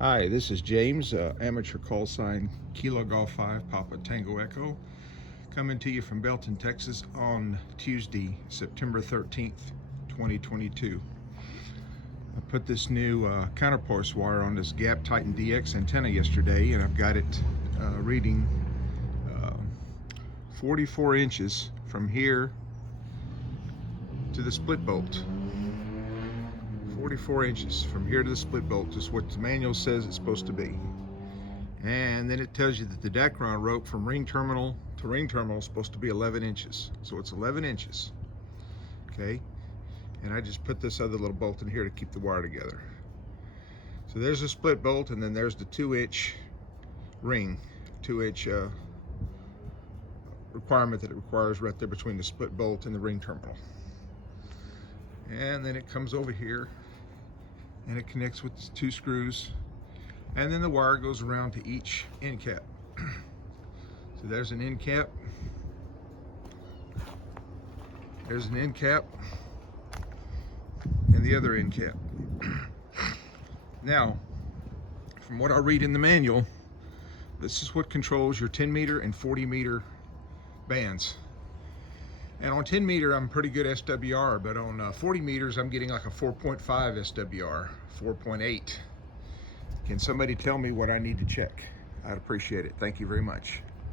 Hi, this is James, amateur call sign Kilo Golf 5 Papa Tango Echo, coming to you from Belton, Texas on Tuesday, September 13th, 2022. I put this new counterpoise wire on this Gap Titan DX antenna yesterday, and I've got it reading 44 inches from here to the split bolt. 44 inches from here to the split bolt, just what the manual says it's supposed to be. And then it tells you that the Dacron rope from ring terminal to ring terminal is supposed to be 11 inches. So it's 11 inches, okay? And I just put this other little bolt in here to keep the wire together. So there's a split bolt, and then there's the 2-inch ring, 2-inch requirement that it requires right there between the split bolt and the ring terminal. And then it comes over here and it connects with the 2 screws, and then the wire goes around to each end cap. So there's an end cap, there's an end cap, and the other end cap. Now, from what I read in the manual, this is what controls your 10 meter and 40 meter bands. And on 10 meter, I'm pretty good SWR, but on 40 meters, I'm getting like a 4.5 SWR, 4.8. Can somebody tell me what I need to check? I'd appreciate it. Thank you very much.